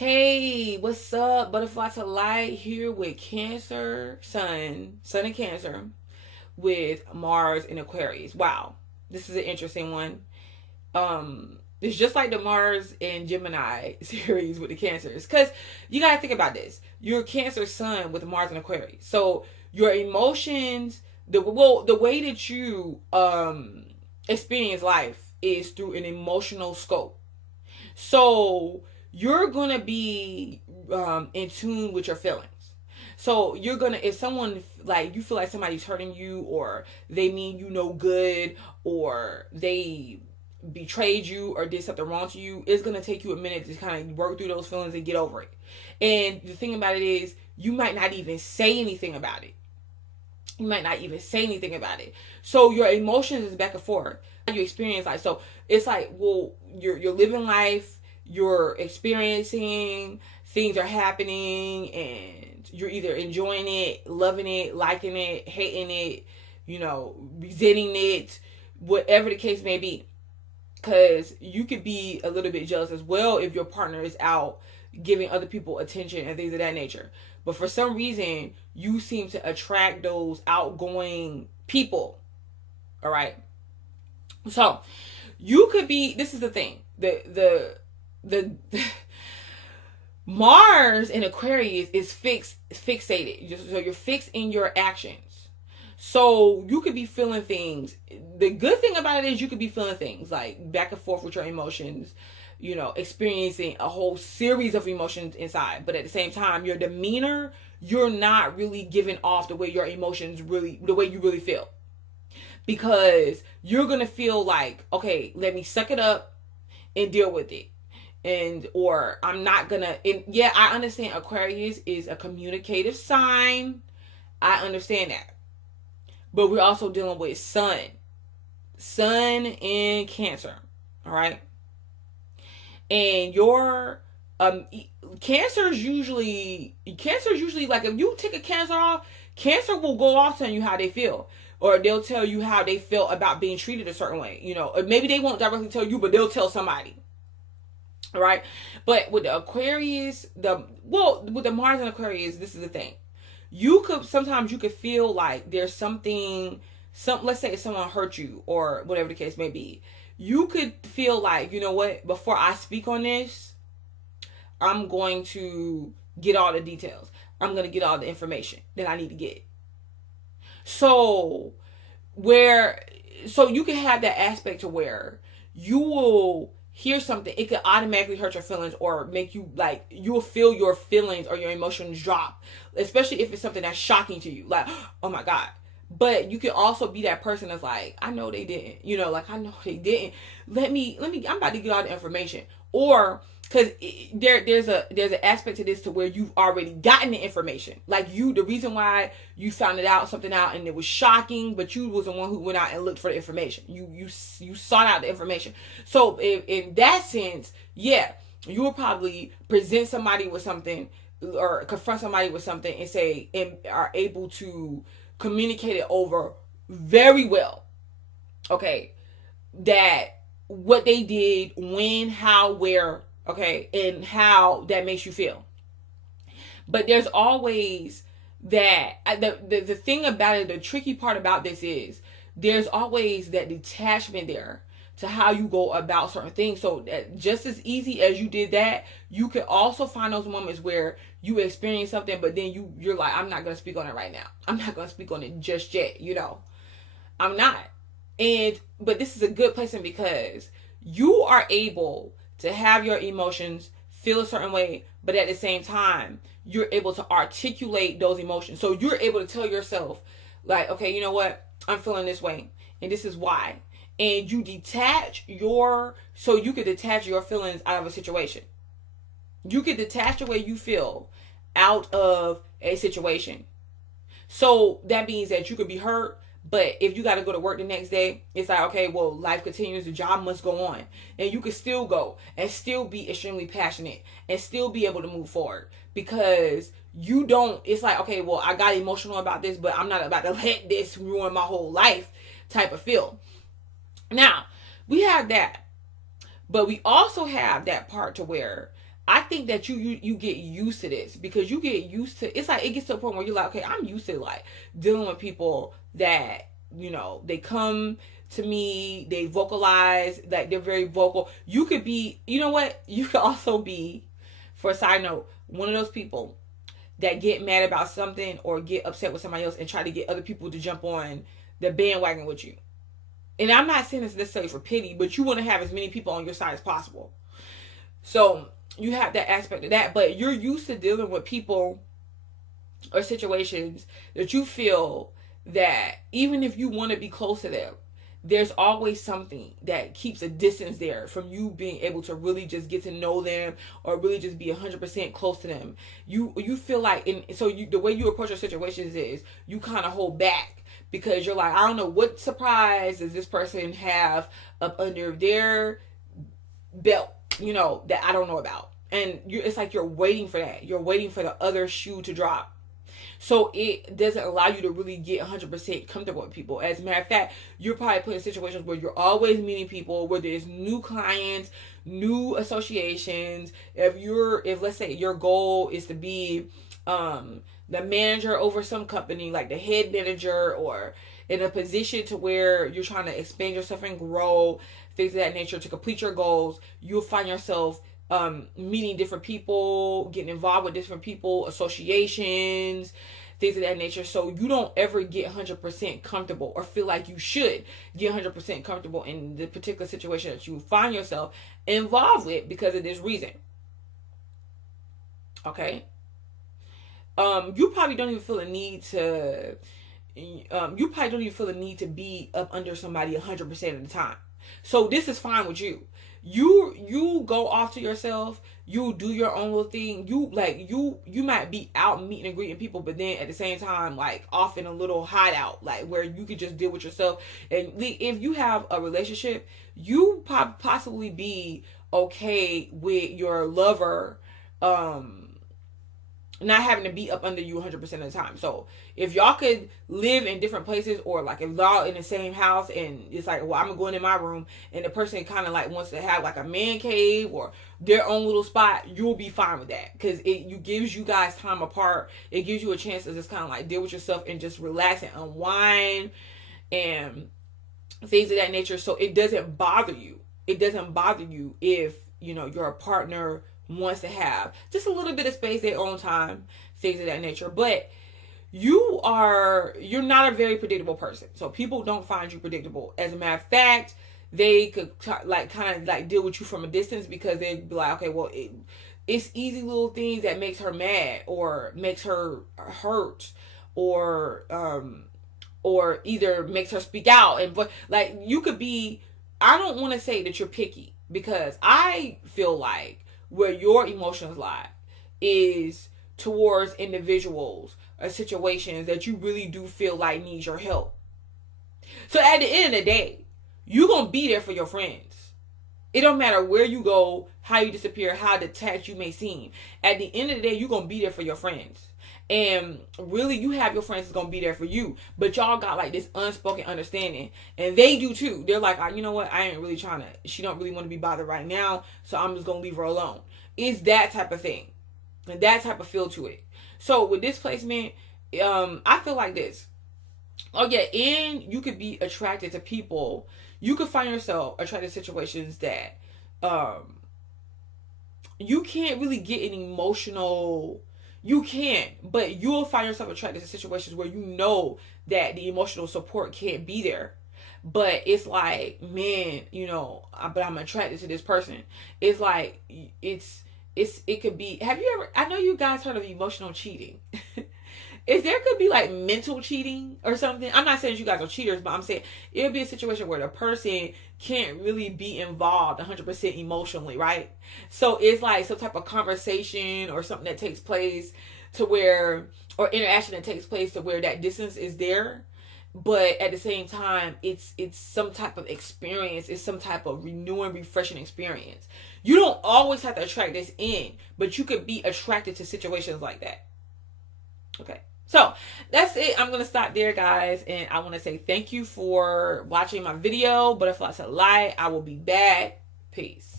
Hey, what's up? Butterfly to Light here with Cancer, Sun in Cancer with Mars in Aquarius. Wow, this is an interesting one. It's just like the Mars and Gemini series with the Cancers, because you gotta think about this. You're Cancer Sun with Mars and Aquarius, so your emotions, the way that you experience life is through an emotional scope. So you're gonna be in tune with your feelings. So you're gonna, if someone, like, you feel like somebody's hurting you, or they mean you no good, or they betrayed you or did something wrong to you, it's gonna take you a minute to kind of work through those feelings and get over it. And the thing about it is, you might not even say anything about it. You might not even say anything about it. So your emotions is back and forth. You experience life. So it's like, well, you're living life, you're experiencing, things are happening, and you're either enjoying it, loving it, liking it, hating it, resenting it, whatever the case may be. Because you could be a little bit jealous as well if your partner is out giving other people attention and things of that nature. But for some reason, you seem to attract those outgoing people. All right. So you could be, this is the thing, the Mars in Aquarius is fixated. So you're fixed in your actions. So you could be feeling things. The good thing about it is you could be feeling things like back and forth with your emotions, experiencing a whole series of emotions inside. But at the same time, your demeanor, you're not really giving off the way your emotions really, the way you really feel. Because you're going to feel like, okay, let me suck it up and deal with it. Or I'm not going to, yeah, I understand Aquarius is a communicative sign. I understand that. But we're also dealing with Sun in Cancer. All right. And your Cancer's usually like, if you take a Cancer off, Cancer will go off telling you how they feel. Or they'll tell you how they feel about being treated a certain way. Or maybe they won't directly tell you, but they'll tell somebody. All right. But with the Aquarius, with the Mars and Aquarius, this is the thing. Sometimes you could feel like there's something, let's say if someone hurt you or whatever the case may be, you could feel like, you know what, before I speak on this, I'm going to get all the details. I'm going to get all the information that I need to get. So you can have that aspect to where you will hear something, it could automatically hurt your feelings or make you, like, you'll feel your feelings or your emotions drop, especially if it's something that's shocking to you, like, oh my God. But you can also be that person that's like, I know they didn't, I know they didn't. I'm about to get all the information. Or because there's an aspect to this to where you've already gotten the information. Like, the reason why you found something out and it was shocking, but you was the one who went out and looked for the information. You sought out the information. So in that sense, yeah, you will probably present somebody with something or confront somebody with something and are able to communicate it over very well. Okay. That what they did, when, how, where, okay, and how that makes you feel. But there's always that, the thing about it, the tricky part about this is there's always that detachment there to how you go about certain things. So that just as easy as you did that, you can also find those moments where you experience something, but then you're like, I'm not going to speak on it right now. I'm not going to speak on it just yet. I'm not. But this is a good place because you are able to have your emotions feel a certain way, but at the same time, you're able to articulate those emotions. So you're able to tell yourself, like, okay, you know what? I'm feeling this way, and this is why. And you could detach your feelings out of a situation. You could detach the way you feel out of a situation. So that means that you could be hurt, but if you got to go to work the next day, it's like, okay, well, life continues. The job must go on. And you can still go and still be extremely passionate and still be able to move forward because it's like, okay, well, I got emotional about this, but I'm not about to let this ruin my whole life type of feel. Now, we have that. But we also have that part to where I think that you get used to this, because you get used to, it's like it gets to a point where you're like, okay, I'm used to like dealing with people that, you know, they come to me, they vocalize, like they're very vocal. You could be, you know what? You could also be, for a side note, one of those people that get mad about something or get upset with somebody else and try to get other people to jump on the bandwagon with you. And I'm not saying this necessarily for pity, but you want to have as many people on your side as possible. So you have that aspect of that, but you're used to dealing with people or situations that you feel that even if you want to be close to them, there's always something that keeps a distance there from you being able to really just get to know them or really just be 100% close to them. You feel like, and so the way you approach your situations is you kind of hold back, because you're like, I don't know what surprise does this person have up under their belt, you know, that I don't know about. And it's like you're waiting for that. You're waiting for the other shoe to drop. So it doesn't allow you to really get 100% comfortable with people. As a matter of fact, you're probably put in situations where you're always meeting people, where there's new clients, new associations. If let's say your goal is to be the manager over some company, like the head manager, or in a position to where you're trying to expand yourself and grow, things of that nature, to complete your goals, you'll find yourself meeting different people, getting involved with different people, associations, things of that nature. So you don't ever get 100% comfortable or feel like you should get 100% comfortable in the particular situation that you find yourself involved with because of this reason. Okay? You probably don't even feel the need to be up under somebody 100% of the time. So this is fine with you. You go off to yourself, you do your own little thing. You might be out meeting and greeting people, but then at the same time, like off in a little hideout, like where you could just deal with yourself. And if you have a relationship, you possibly be okay with your lover not having to be up under you 100% of the time. So if y'all could live in different places, or like if y'all in the same house and it's like, well, I'm going in my room, and the person kind of like wants to have like a man cave or their own little spot, you'll be fine with that, because it gives you guys time apart. It gives you a chance to just kind of like deal with yourself and just relax and unwind and things of that nature. So it doesn't bother you. It doesn't bother you if, you know, your partner wants to have just a little bit of space, their own time, things of that nature. But you're not a very predictable person. So people don't find you predictable. As a matter of fact, they could kind of deal with you from a distance, because they'd be like, okay, well, it's easy little things that makes her mad or makes her hurt, or either makes her speak out. And but like, you could be, I don't want to say that you're picky, because I feel like where your emotions lie is towards individuals or situations that you really do feel like needs your help. So at the end of the day, you're going to be there for your friends. It don't matter where you go, how you disappear, how detached you may seem. At the end of the day, you're going to be there for your friends. And really, you have your friends that's going to be there for you. But y'all got like this unspoken understanding. And they do too. They're like, you know what? I ain't really trying to. She don't really want to be bothered right now. So I'm just going to leave her alone. It's that type of thing. And that type of feel to it. So with this placement, I feel like this. Oh yeah, and you could be attracted to people. You could find yourself attracted to situations that you can't really get an emotional. You can't, but you'll find yourself attracted to situations where you know that the emotional support can't be there. But it's like, man, you know, but I'm attracted to this person. It's like, it could be, have you ever, I know you guys heard of emotional cheating. There could be like mental cheating or something. I'm not saying you guys are cheaters, but I'm saying it would be a situation where the person can't really be involved 100% emotionally, right? So it's like some type of conversation or something that takes place to where, or interaction that takes place to where that distance is there. But at the same time, it's some type of experience. It's some type of renewing, refreshing experience. You don't always have to attract this in, but you could be attracted to situations like that. Okay. So that's it. I'm going to stop there, guys. And I want to say thank you for watching my video. Butterflies to light. I will be back. Peace.